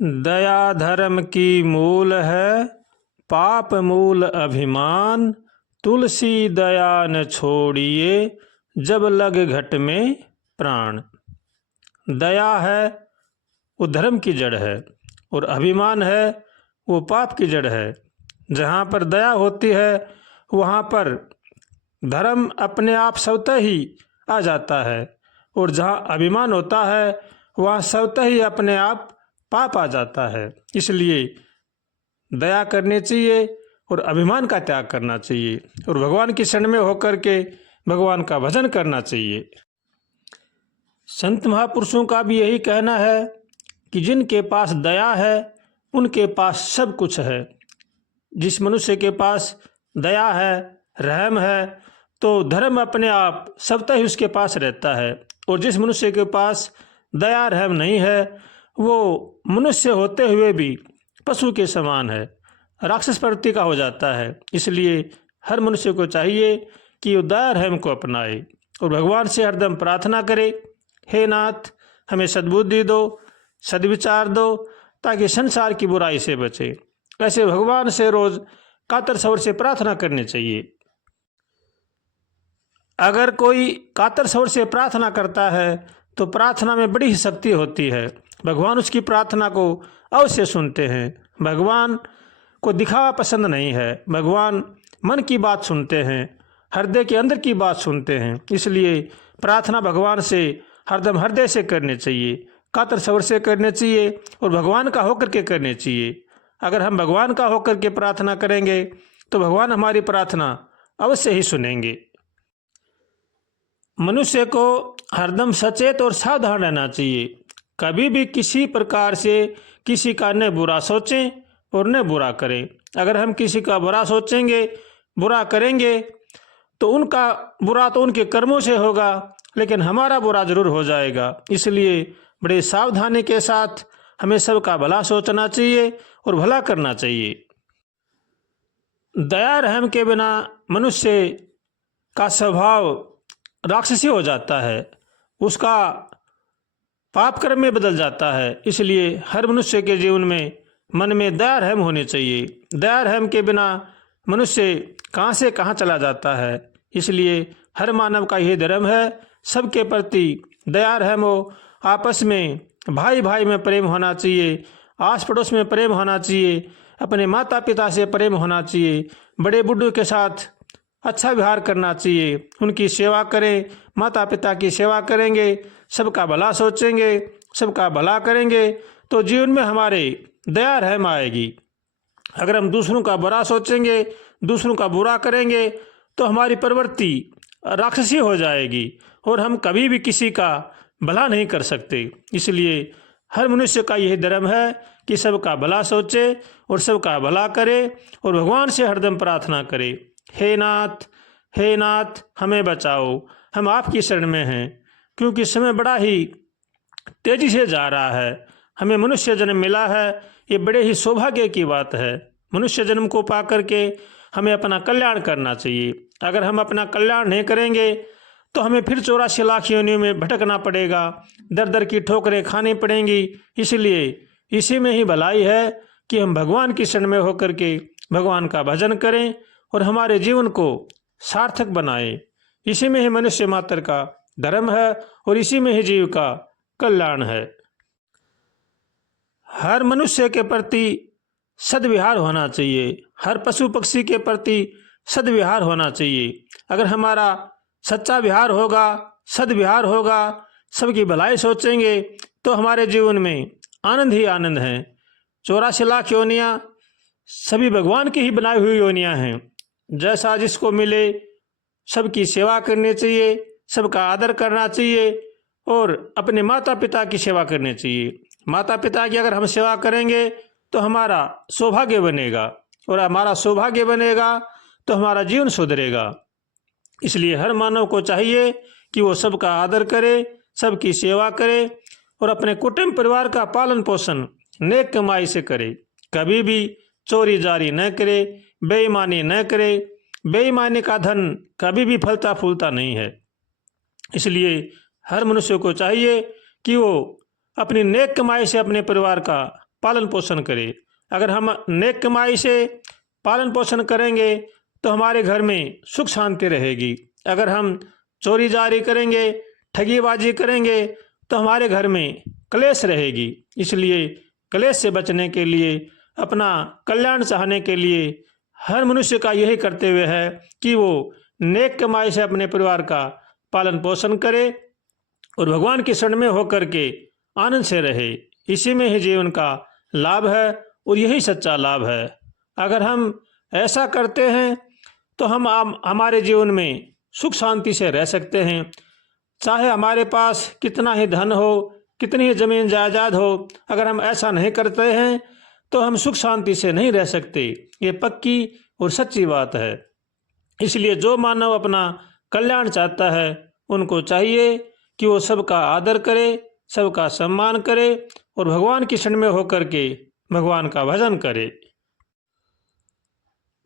दया धर्म की मूल है, पाप मूल अभिमान। तुलसी दया न छोड़िए, जब लग घट में प्राण। दया है वो धर्म की जड़ है, और अभिमान है वो पाप की जड़ है। जहाँ पर दया होती है वहाँ पर धर्म अपने आप स्वतः ही आ जाता है, और जहाँ अभिमान होता है वहाँ स्वतः ही अपने आप पाप आ जाता है। इसलिए दया करनी चाहिए और अभिमान का त्याग करना चाहिए, और भगवान की शरण में होकर के भगवान का भजन करना चाहिए। संत महापुरुषों का भी यही कहना है कि जिनके पास दया है उनके पास सब कुछ है। जिस मनुष्य के पास दया है, रहम है, तो धर्म अपने आप स्वतः ही उसके पास रहता है। और जिस मनुष्य के पास दया रहम नहीं है, वो मनुष्य होते हुए भी पशु के समान है, राक्षस प्रवृत्ति का हो जाता है। इसलिए हर मनुष्य को चाहिए कि वो दया रहम को अपनाए और भगवान से हरदम प्रार्थना करे, हे नाथ हमें सद्बुद्धि दो, सद्विचार दो, ताकि संसार की बुराई से बचे। ऐसे भगवान से रोज कातर स्वर से प्रार्थना करनी चाहिए। अगर कोई कातर स्वर से प्रार्थना करता है तो प्रार्थना में बड़ी ही शक्ति होती है। भगवान उसकी प्रार्थना को अवश्य सुनते हैं। भगवान को दिखावा पसंद नहीं है, भगवान मन की बात सुनते हैं, हृदय के अंदर की बात सुनते हैं। इसलिए प्रार्थना भगवान से हरदम हृदय से करनी चाहिए, कातर स्वर से करनी चाहिए, और भगवान का होकर के करनी चाहिए। अगर हम भगवान का होकर के प्रार्थना करेंगे तो भगवान हमारी प्रार्थना अवश्य ही सुनेंगे। मनुष्य को हरदम सचेत और सावधान रहना चाहिए। कभी भी किसी प्रकार से किसी का न बुरा सोचें और न बुरा करें। अगर हम किसी का बुरा सोचेंगे, बुरा करेंगे, तो उनका बुरा तो उनके कर्मों से होगा, लेकिन हमारा बुरा जरूर हो जाएगा। इसलिए बड़े सावधानी के साथ हमें सबका भला सोचना चाहिए और भला करना चाहिए। दया रहम के बिना मनुष्य का स्वभाव राक्षसी हो जाता है, उसका पाप कर्म में बदल जाता है। इसलिए हर मनुष्य के जीवन में मन में दया रहम होनी चाहिए। दया रहम के बिना मनुष्य कहाँ से कहाँ चला जाता है। इसलिए हर मानव का यही धर्म है, सबके प्रति दया रहम हो, आपस में भाई भाई में प्रेम होना चाहिए, आस पड़ोस में प्रेम होना चाहिए, अपने माता पिता से प्रेम होना चाहिए, बड़े बुढ़ों के साथ अच्छा व्यवहार करना चाहिए, उनकी सेवा करें। माता पिता की सेवा करेंगे, सबका भला सोचेंगे, सबका भला करेंगे, तो जीवन में हमारे दया रहम आएगी। अगर हम दूसरों का बुरा सोचेंगे, दूसरों का बुरा करेंगे, तो हमारी प्रवृत्ति राक्षसी हो जाएगी और हम कभी भी किसी का भला नहीं कर सकते। इसलिए हर मनुष्य का यही धर्म है कि सबका भला सोचे और सबका भला करे और भगवान से हरदम प्रार्थना करे, हे नाथ हमें बचाओ, हम आपकी शरण में हैं। क्योंकि समय बड़ा ही तेजी से जा रहा है, हमें मनुष्य जन्म मिला है, ये बड़े ही सौभाग्य की बात है। मनुष्य जन्म को पा करके हमें अपना कल्याण करना चाहिए। अगर हम अपना कल्याण नहीं करेंगे तो हमें फिर 84 लाख योनियों में भटकना पड़ेगा, दर दर की ठोकरें खानी पड़ेंगी। इसलिए इसी में ही भलाई है कि हम भगवान की शरण में होकर के भगवान का भजन करें और हमारे जीवन को सार्थक बनाएं। इसी में ही मनुष्य मात्र का धर्म है और इसी में ही जीव का कल्याण है। हर मनुष्य के प्रति सद्व्यवहार होना चाहिए, हर पशु पक्षी के प्रति सद्व्यवहार होना चाहिए। अगर हमारा सच्चा व्यवहार होगा, सद्व्यवहार होगा, सबकी भलाई सोचेंगे, तो हमारे जीवन में आनंद ही आनंद है। 84 लाख योनियाँ सभी भगवान की ही बनाई हुई योनियाँ हैं। जैसा जिसको मिले सबकी सेवा करनी चाहिए, सबका आदर करना चाहिए और अपने माता पिता की सेवा करनी चाहिए। माता पिता की अगर हम सेवा करेंगे तो हमारा सौभाग्य बनेगा, और हमारा सौभाग्य बनेगा तो हमारा जीवन सुधरेगा। इसलिए हर मानव को चाहिए कि वो सबका आदर करे, सबकी सेवा करे और अपने कुटुंब परिवार का पालन पोषण नेक कमाई से करे। कभी भी चोरी जारी न करे, बेईमानी न करे। बेईमानी का धन कभी भी फलता फूलता नहीं है। इसलिए हर मनुष्य को चाहिए कि वो अपनी नेक कमाई से अपने परिवार का पालन पोषण करे। अगर हम नेक कमाई से पालन पोषण करेंगे तो हमारे घर में सुख शांति रहेगी। अगर हम चोरी जारी करेंगे, ठगीबाजी करेंगे तो हमारे घर में क्लेश रहेगी। इसलिए क्लेश से बचने के लिए, अपना कल्याण चाहने के लिए हर मनुष्य का यही कर्तव्य है कि वो नेक कमाई से अपने परिवार का पालन पोषण करे और भगवान की शरण में होकर के आनंद से रहे। इसी में ही जीवन का लाभ है और यही सच्चा लाभ है। अगर हम ऐसा करते हैं तो हम हमारे जीवन में सुख शांति से रह सकते हैं। चाहे हमारे पास कितना ही धन हो, कितनी ही जमीन जायदाद हो, अगर हम ऐसा नहीं करते हैं तो हम सुख शांति से नहीं रह सकते। ये पक्की और सच्ची बात है। इसलिए जो मानव अपना कल्याण चाहता है उनको चाहिए कि वो सबका आदर करे, सबका सम्मान करे और भगवान की शरण में होकर के भगवान का भजन करे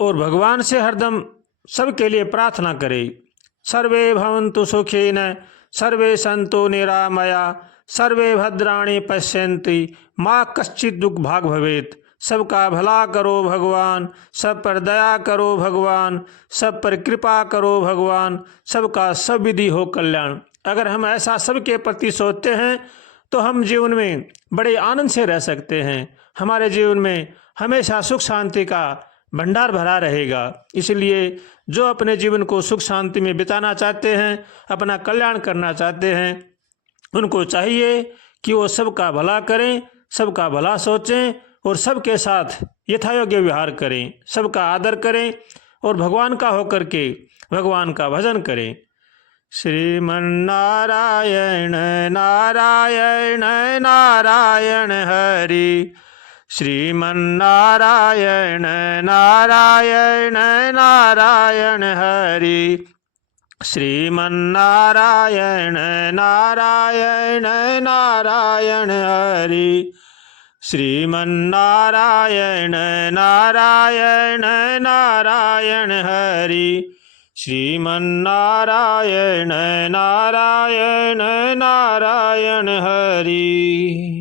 और भगवान से हरदम सबके लिए प्रार्थना करे। सर्वे भवन्तु सुखिन, सर्वे सन्तु निरामया, सर्वे भद्राणि पश्यन्ति, माँ कश्चित् दुख भाग भवेत्। सबका भला करो भगवान, सब पर दया करो भगवान, सब पर कृपा करो भगवान, सबका सब विधि हो कल्याण। अगर हम ऐसा सबके प्रति सोचते हैं तो हम जीवन में बड़े आनंद से रह सकते हैं। हमारे जीवन में हमेशा सुख शांति का भंडार भरा रहेगा। इसलिए जो अपने जीवन को सुख शांति में बिताना चाहते हैं, अपना कल्याण करना चाहते हैं, उनको चाहिए कि वो सबका भला करें, सबका भला सोचें और सबके साथ यथायोग्य व्यवहार करें, सबका आदर करें और भगवान का होकर के भगवान का भजन करें। श्रीमन्नारायण नारायण नारायण हरि, श्रीमन्नारायण नारायण नारायण हरि, श्रीमन्नारायण नारायण नारायण हरि, श्रीमन्नारायण नारायण नारायण हरि, श्रीमन्नारायण नारायण नारायण हरि।